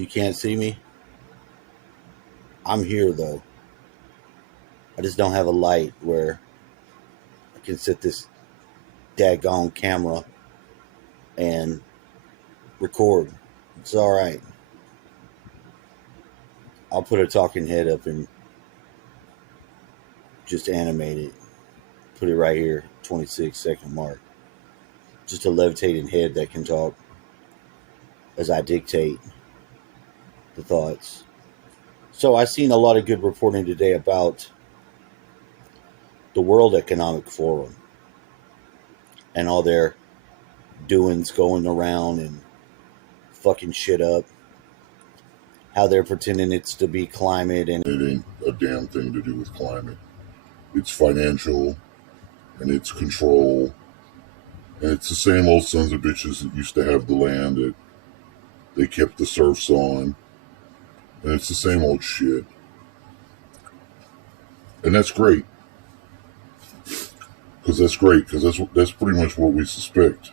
You can't see me? I'm here though. I just don't have a light where I can set this daggone camera and record. It's all right. I'll put a talking head up and just animate it. Put it right here, 26-second mark. Just a levitating head that can talk as I dictate the thoughts. So I've seen a lot of good reporting today about the World Economic Forum and all their doings going around and fucking shit up. How they're pretending it's to be climate and It ain't a damn thing to do with climate. It's financial and it's control. And it's the same old sons of bitches that used to have the land that they kept the serfs on. And it's the same old shit. And that's great. Because that's pretty much what we suspect.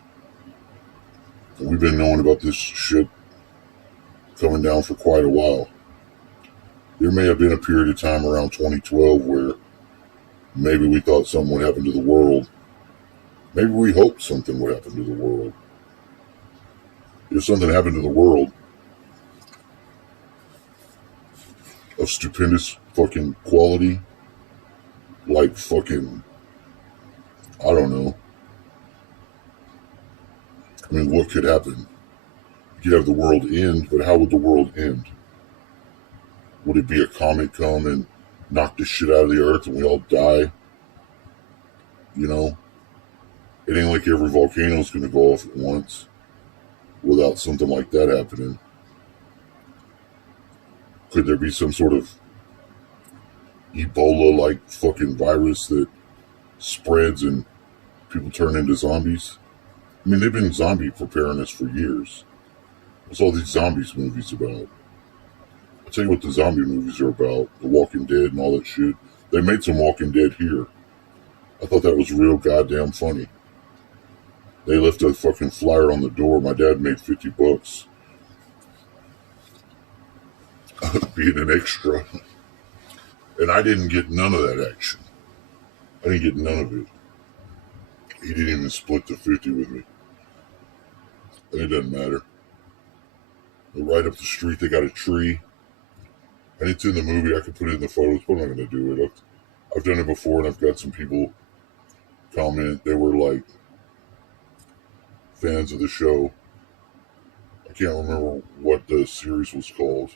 And we've been knowing about this shit coming down for quite a while. There may have been a period of time around 2012 where maybe we thought something would happen to the world. Maybe we hoped something would happen to the world. If something happened to the world of stupendous fucking quality, like fucking, I don't know. I mean, what could happen? You could have the world end, but how would the world end? Would it be a comet come and knock the shit out of the earth and we all die? You know? It ain't like every volcano's gonna go off at once without something like that happening. Could there be some sort of Ebola-like fucking virus that spreads and people turn into zombies? I mean, they've been zombie preparing us for years. What's all these zombies movies about? I'll tell you what the zombie movies are about. The Walking Dead and all that shit. They made some Walking Dead here. I thought that was real goddamn funny. They left a fucking flyer on the door. My dad made $50 being an extra. And I didn't get none of that action. I didn't get none of it. He didn't even split the 50 with me. And it doesn't matter. They're right up the street. They got a tree. And it's in the movie. I could put it in the photos, but I'm not going to do it. I've done it before, and I've got some people comment. They were like fans of the show. I can't remember what the series was called.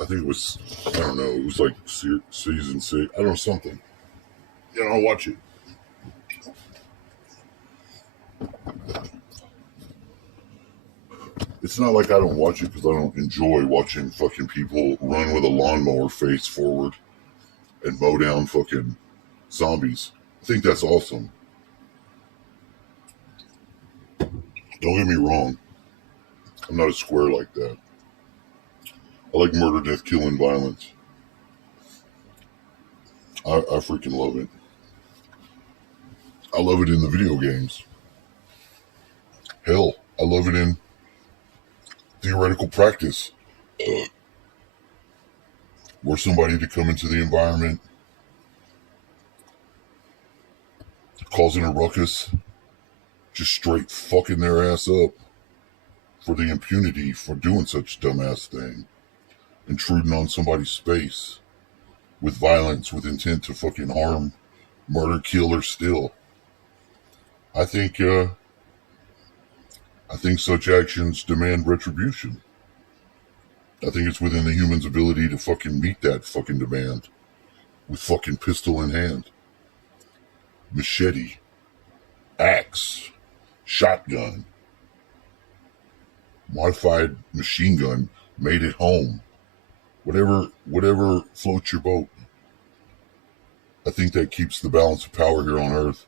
I think it was, I don't know, it was like season 6. I don't know, something. Yeah, I'll watch it. It's not like I don't watch it because I don't enjoy watching fucking people run with a lawnmower face forward and mow down fucking zombies. I think that's awesome. Don't get me wrong. I'm not a square like that. I like murder, death, killing, violence. I freaking love it. I love it in the video games. Hell, I love it in theoretical practice. Were somebody to come into the environment causing a ruckus, just straight fucking their ass up for the impunity for doing such dumbass thing, intruding on somebody's space with violence, with intent to fucking harm, murder, kill, or steal. I think such actions demand retribution. I think it's within the human's ability to fucking meet that fucking demand with fucking pistol in hand, machete, axe, shotgun, modified machine gun made at home, whatever floats your boat. I think that keeps the balance of power here on Earth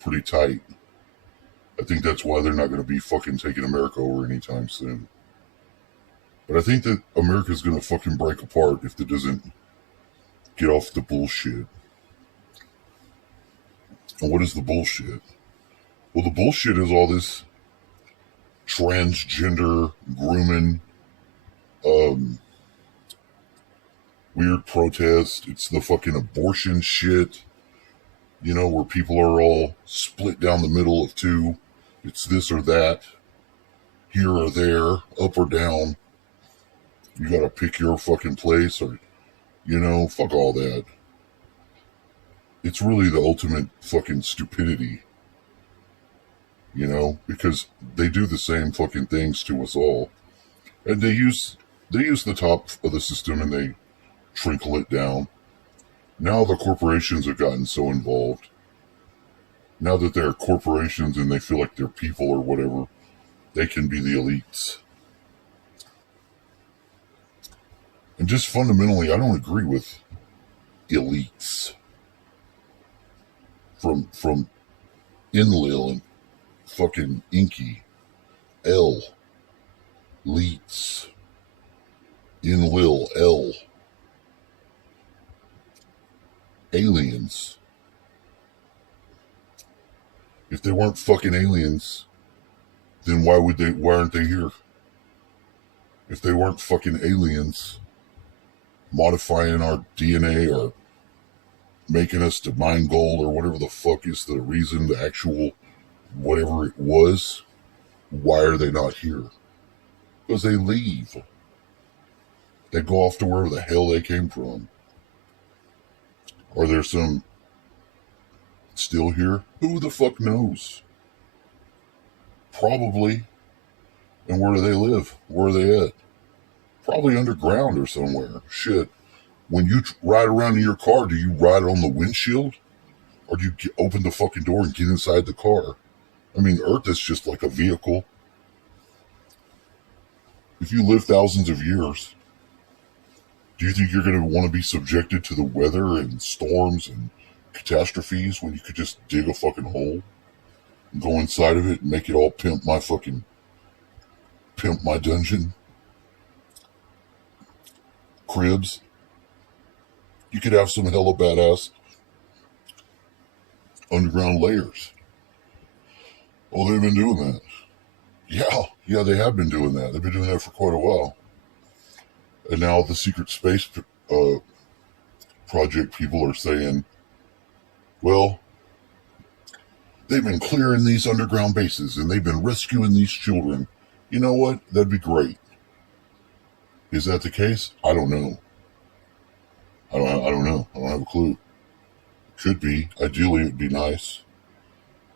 pretty tight. I think that's why they're not going to be fucking taking America over anytime soon. But I think that America's going to fucking break apart if it doesn't get off the bullshit. And what is the bullshit? Well, the bullshit is all this transgender grooming, um, weird protest. It's the fucking abortion shit, where people are all split down the middle of two. It's this or that, here or there, up or down. You gotta pick your fucking place, or, fuck all that. It's really the ultimate fucking stupidity, because they do the same fucking things to us all. And they use the top of the system and they trickle it down. Now the corporations have gotten so involved. Now that they're corporations and they feel like they're people or whatever, they can be the elites. And just fundamentally, I don't agree with elites. From Enlil and fucking Inky. L. Leets. Enlil. L. Aliens. If they weren't fucking aliens, then why aren't they here? If they weren't fucking aliens modifying our DNA or making us to mine gold or whatever the fuck is the reason, the actual whatever it was, why are they not here? Because they leave. They go off to wherever the hell they came from. Are there some still here? Who the fuck knows? Probably. And where do they live? Where are they at? Probably underground or somewhere. Shit. When you ride around in your car, do you ride on the windshield? Or do you open the fucking door and get inside the car? I mean, Earth is just like a vehicle. If you live thousands of years, do you think you're going to want to be subjected to the weather and storms and catastrophes when you could just dig a fucking hole and go inside of it and make it all pimp my dungeon? Cribs. You could have some hella badass underground layers. Oh, they've been doing that. Yeah, they have been doing that. They've been doing that for quite a while. And now the secret space project people are saying, well, they've been clearing these underground bases and they've been rescuing these children. You know what? That'd be great. Is that the case? I don't know. I don't know. I don't have a clue. Could be. Ideally, it'd be nice.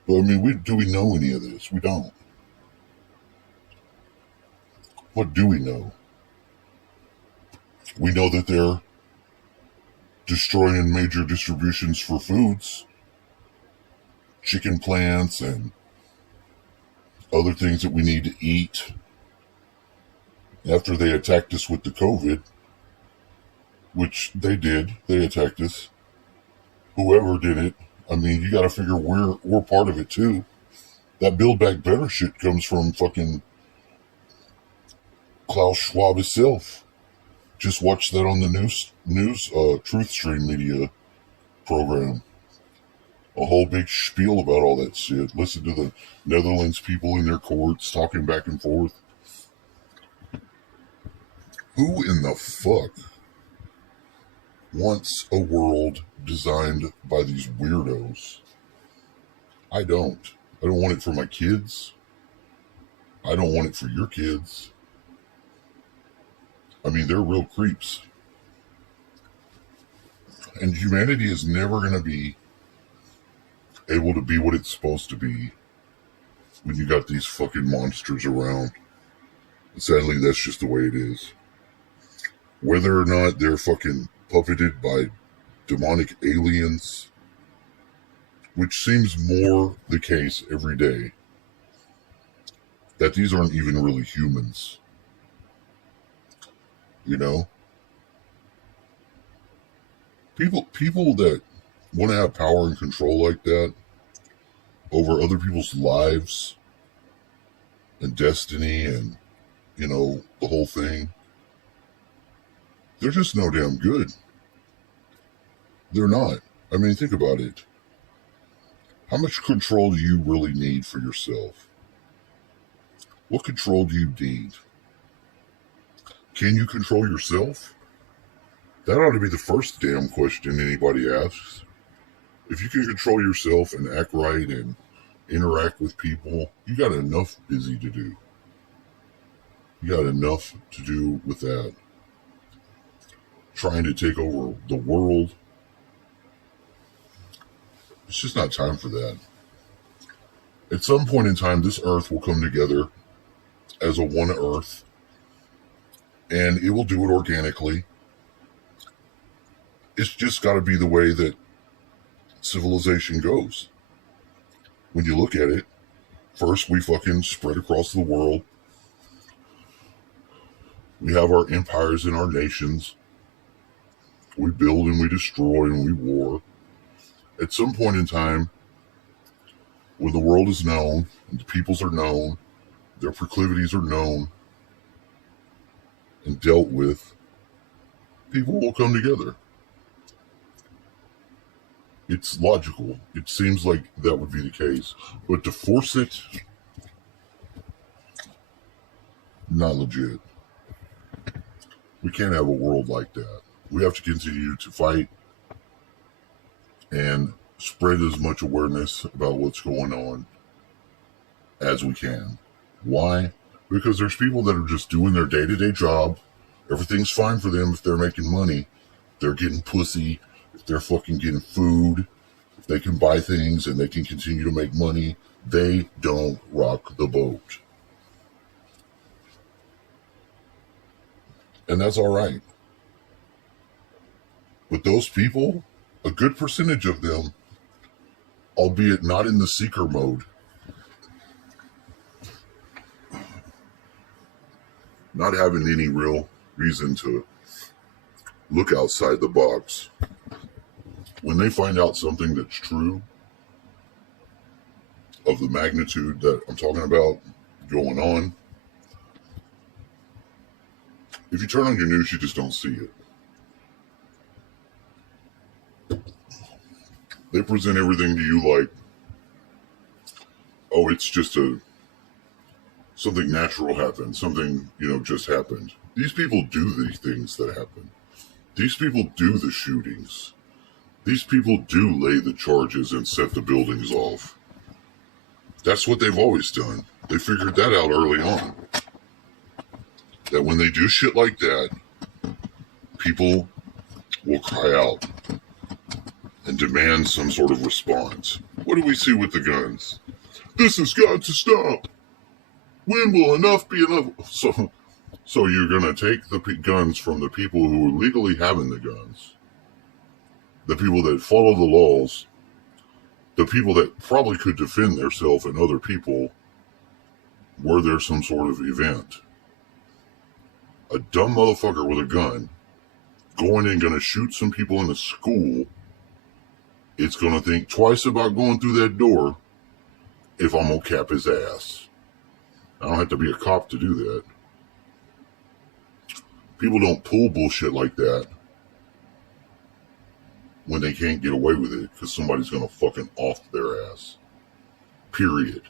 But I mean, do we know any of this? We don't. What do we know? We know that they're destroying major distributions for foods, chicken plants and other things that we need to eat. After they attacked us with the COVID, which they did, they attacked us. Whoever did it, I mean, you got to figure we're part of it too. That Build Back Better shit comes from fucking Klaus Schwab himself. Just watch that on the news Truth Stream media program. A whole big spiel about all that shit. Listen to the Netherlands people in their courts talking back and forth. Who in the fuck wants a world designed by these weirdos? I don't. I don't want it for my kids. I don't want it for your kids. I mean, they're real creeps. And humanity is never going to be able to be what it's supposed to be when you got these fucking monsters around. And sadly, that's just the way it is. Whether or not they're fucking puppeted by demonic aliens, which seems more the case every day, that these aren't even really humans. You know? People that want to have power and control like that over other people's lives and destiny and, the whole thing, they're just no damn good. They're not. I mean, think about it. How much control do you really need for yourself? What control do you need? Can you control yourself? That ought to be the first damn question anybody asks. If you can control yourself and act right and interact with people, you got enough busy to do. You got enough to do with that. Trying to take over the world, it's just not time for that. At some point in time, this earth will come together as a one earth, and it will do it organically. It's just got to be the way that civilization goes. When you look at it, first we fucking spread across the world. We have our empires and our nations. We build and we destroy and we war. At some point in time, when the world is known, and the peoples are known, their proclivities are known and dealt with, people will come together. It's logical. It seems like that would be the case. But to force it, not legit. We can't have a world like that. We have to continue to fight and spread as much awareness about what's going on as we can. Why? Because there's people that are just doing their day-to-day job. Everything's fine for them if they're making money. If they're getting pussy, if they're fucking getting food, if they can buy things and they can continue to make money, they don't rock the boat. And that's all right. But those people, a good percentage of them, albeit not in the seeker mode, not having any real reason to look outside the box, when they find out something that's true, of the magnitude that I'm talking about going on, if you turn on your news, you just don't see it. They present everything to you like, oh, it's just something natural happened, something, just happened. These people do these things that happen. These people do the shootings. These people do lay the charges and set the buildings off. That's what they've always done. They figured that out early on. That when they do shit like that, people will cry out and demand some sort of response. What do we see with the guns? This has got to stop. When will enough be enough? So you're going to take the guns from the people who are legally having the guns, the people that follow the laws, the people that probably could defend themselves and other people were there some sort of event. A dumb motherfucker with a gun going and going to shoot some people in a school, it's going to think twice about going through that door if I'm going to cap his ass. I don't have to be a cop to do that. People don't pull bullshit like that when they can't get away with it because somebody's going to fucking off their ass. Period.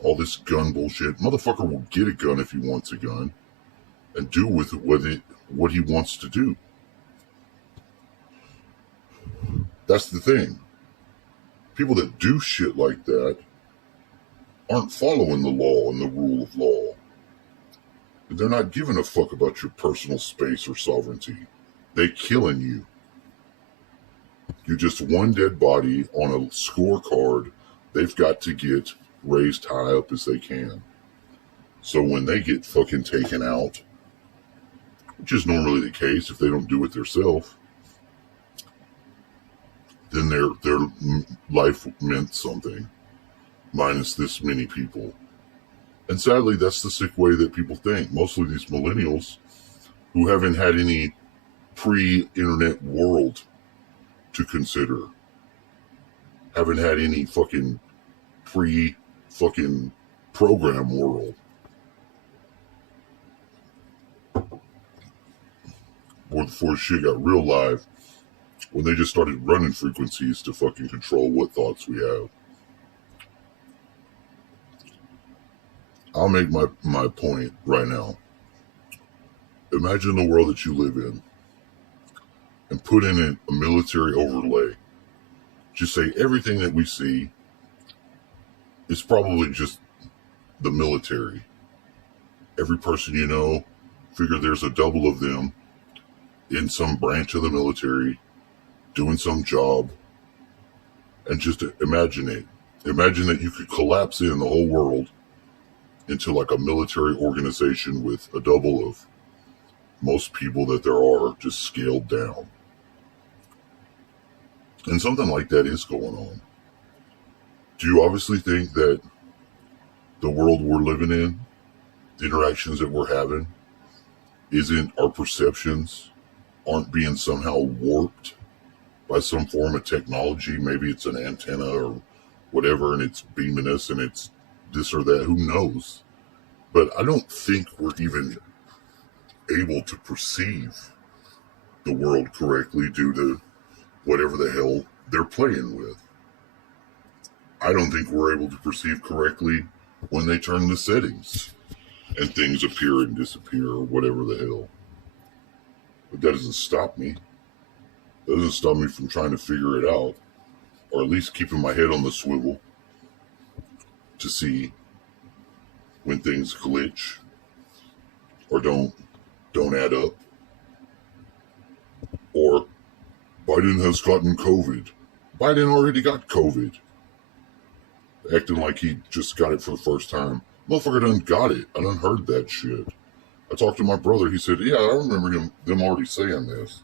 All this gun bullshit. Motherfucker will get a gun if he wants a gun and do with it what he wants to do. That's the thing. People that do shit like that aren't following the law and the rule of law. They're not giving a fuck about your personal space or sovereignty. They're killing you. You're just one dead body on a scorecard they've got to get raised high up as they can. So when they get fucking taken out, which is normally the case if they don't do it themselves, then their life meant something, minus this many people. And sadly, that's the sick way that people think. Mostly these millennials who haven't had any pre-internet world to consider, haven't had any fucking pre-fucking program world. Before shit got real live, when they just started running frequencies to fucking control what thoughts we have. I'll make my point right now. Imagine the world that you live in and put in a military overlay. Just say everything that we see is probably just the military. Every person you know, figure there's a double of them in some branch of the military doing some job, and just imagine it. Imagine that you could collapse in the whole world into like a military organization with a double of most people that there are, just scaled down. And something like that is going on. Do you obviously think that the world we're living in, the interactions that we're having, isn't our perceptions aren't being somehow warped by some form of technology? Maybe it's an antenna or whatever, and it's beaming us, and it's this or that. Who knows? But I don't think we're even able to perceive the world correctly due to whatever the hell they're playing with. I don't think we're able to perceive correctly when they turn the settings and things appear and disappear or whatever the hell. But that doesn't stop me. That doesn't stop me from trying to figure it out, or at least keeping my head on the swivel to see when things glitch or don't add up. Or Biden has gotten COVID. Biden already got COVID. Acting like he just got it for the first time. Motherfucker done got it. I done heard that shit. I talked to my brother. He said, yeah, I remember them already saying this.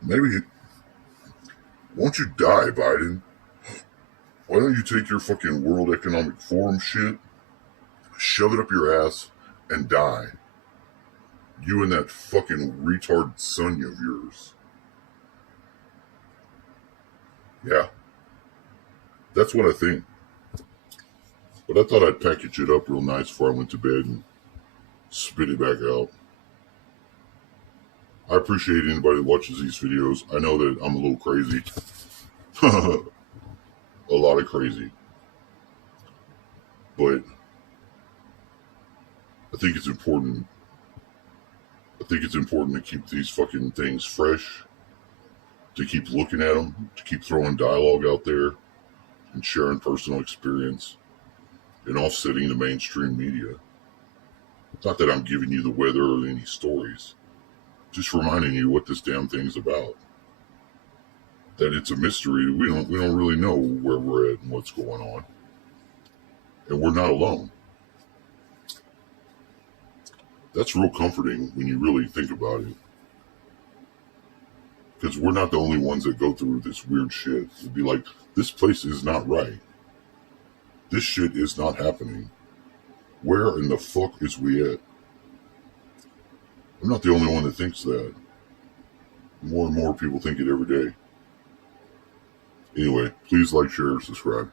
Maybe, won't you die, Biden? Why don't you take your fucking World Economic Forum shit, shove it up your ass, and die? You and that fucking retard son of yours. Yeah. That's what I think. But I thought I'd package it up real nice before I went to bed and spit it back out. I appreciate anybody that watches these videos. I know that I'm a little crazy. A lot of crazy. But I think it's important. I think it's important to keep these fucking things fresh, to keep looking at them, to keep throwing dialogue out there and sharing personal experience and offsetting the mainstream media. Not that I'm giving you the weather or any stories, just reminding you what this damn thing's about. That it's a mystery. We don't really know where we're at and what's going on. And we're not alone. That's real comforting when you really think about it. Because we're not the only ones that go through this weird shit. It'd be like, this place is not right. This shit is not happening. Where in the fuck is we at? I'm not the only one that thinks that. More and more people think it every day. Anyway, please like, share, subscribe.